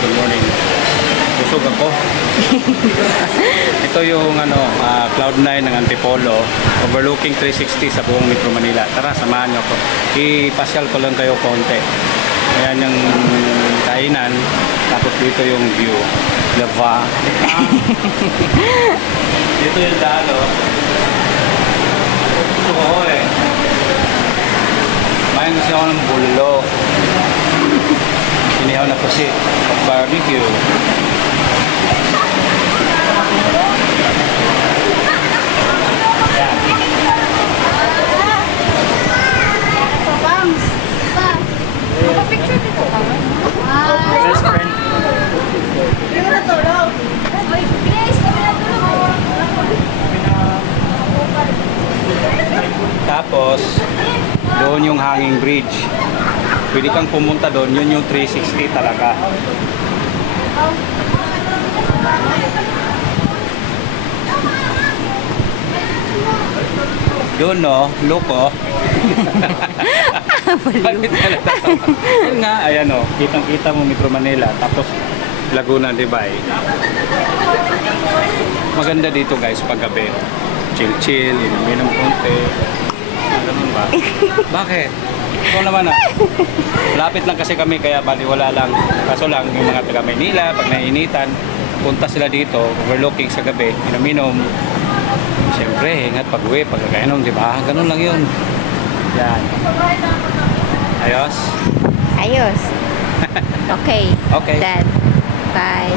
good morning. Busog ako. Ito yung Cloud9 ng Antipolo, overlooking 360 sa buong Metro Manila. Tara, samahan niyo ako. I-pasyal ko lang kayo konti. Ayan yung kainan, tapos dito yung view. Lava. Dito yung dalo. Gusto ko eh. Mayan kasi ako ng bullo. Inihaw na pusit. Barbecue. Ayan. So, Pams. Pa. Mapapicture dito ka. Best friend. Hindi mo natulog. Ay, Grace, kami natulog. Tapos, doon yung hanging bridge. Pwede kang pumunta doon, yun yung 360 talaga. Doon no, look oh. Bakit ka natatawa? Yun nga, ayan oh, kitang-kita mo Metro Manila, tapos Laguna, Libay. Maganda dito guys paggabi. Chill-chill, inumin ng konti. Ganun ba? Bakit? Ikaw naman ah. Lapit lang kasi kami kaya baliwala lang. Kaso lang yung mga taga Maynila, pag naiinitan, punta sila dito, overlooking sa gabi, inom-inom. Siyempre, ingat pag-uwi, pagkakainom, di ba? Ganun lang yun. Yan. Ayos? Ayos. Okay. Okay. Dad. Bye.